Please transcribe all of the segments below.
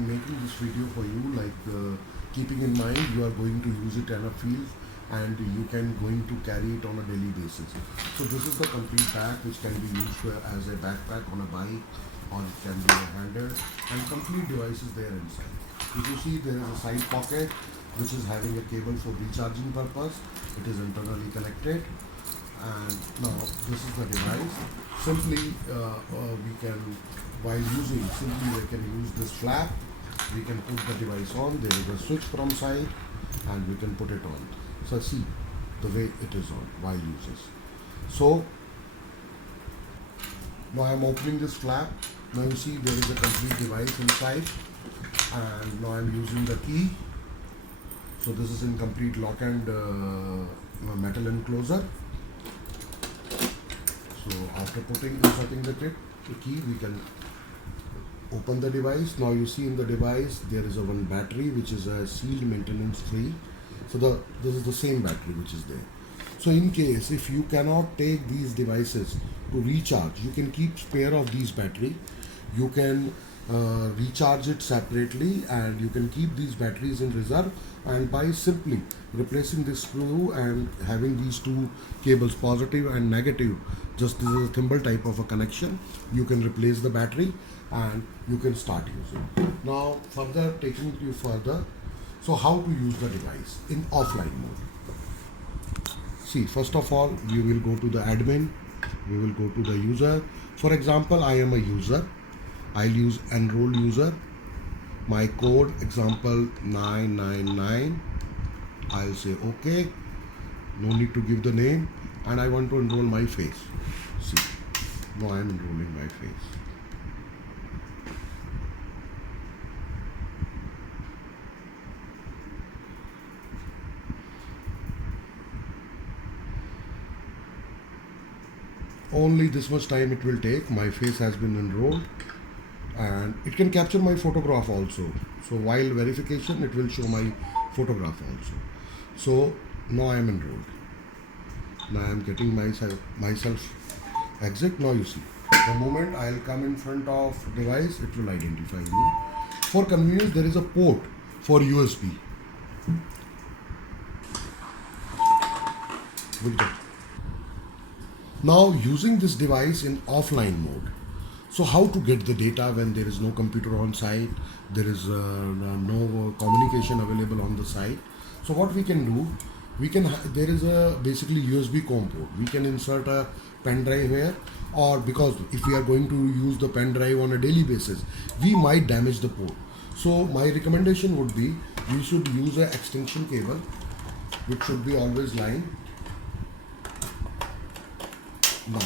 am making this video for you, keeping in mind you are going to use it in a field and you can going to carry it on a daily basis. So this is the complete bag which can be used as a backpack on a bike, or it can be a handle, and complete device is there inside. If you see, there is a side pocket which is having a cable for recharging purpose. It is internally connected, and now this is the device. Simply we can, while using, simply we can use this flap. We can put the device on. There is a switch from side and we can put it on. So see the way it is on while uses. So now I am opening this flap. Now you see there is a complete device inside, and now I am using the key. So this is in complete lock and metal enclosure. So after inserting the key, we can open the device. Now you see in the device there is a one battery which is a sealed maintenance free. So this is the same battery which is there. So in case if you cannot take these devices to recharge, you can keep spare of these battery. You can recharge it separately, and you can keep these batteries in reserve, and by simply replacing this screw and having these two cables, positive and negative, just this is a thimble type of a connection, you can replace the battery and you can start using. Now further taking you further, so how to use the device in offline mode. See, first of all we will go to the admin, we will go to the user. For example, I am a user. I'll use enroll user. My code example 999. I'll say okay. No need to give the name, and I want to enroll my face. See, now I am enrolling my face. Only this much time it will take. My face has been enrolled, and it can capture my photograph also. So while verification, it will show my photograph also. So now I am enrolled. Now I am getting myself exit. Now you see, the moment I'll come in front of device, it will identify me. For convenience, there is a port for USB. With that. Now using this device in offline mode. So how to get the data when there is no computer on site, there is no communication available on the site. So what we can do, there is a basically USB COM port. We can insert a pen drive here, or because if we are going to use the pen drive on a daily basis, we might damage the port. So my recommendation would be, you should use an extension cable, which should be always lying now.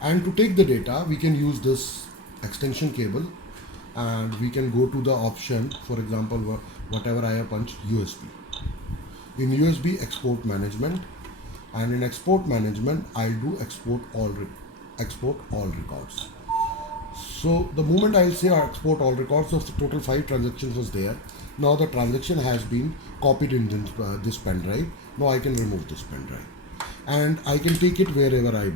And to take the data, we can use this extension cable, and we can go to the option, for example, whatever I have punched, USB. In USB, export management, and in export management, I'll do export all records. So the moment I'll say export all records, of the total 5 transactions was there. Now the transaction has been copied in this pen drive. Now I can remove this pen drive, and I can take it wherever I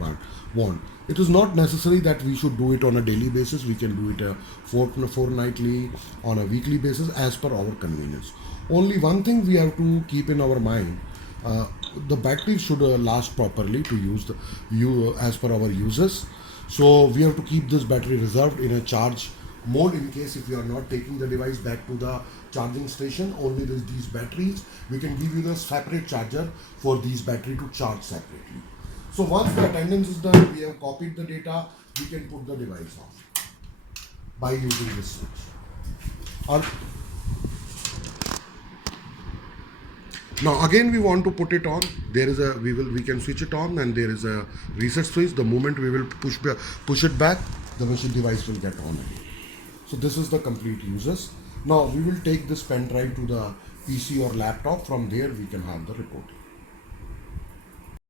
want. It is not necessary that we should do it on a daily basis. We can do it fortnightly, on a weekly basis, as per our convenience. Only one thing we have to keep in our mind, the battery should last properly to use as per our uses. So we have to keep this battery reserved in a charge mode in case if you are not taking the device back to the charging station. Only these batteries, we can give you the separate charger for these battery to charge separately. So once the attendance is done, we have copied the data, we can put the device off by using this switch. Now again we want to put it on. There is we can switch it on, and there is a reset switch. The moment we will push it back, the machine device will get on again. So this is the complete uses. Now we will take this pen drive to the PC or laptop. From there we can have the reporting.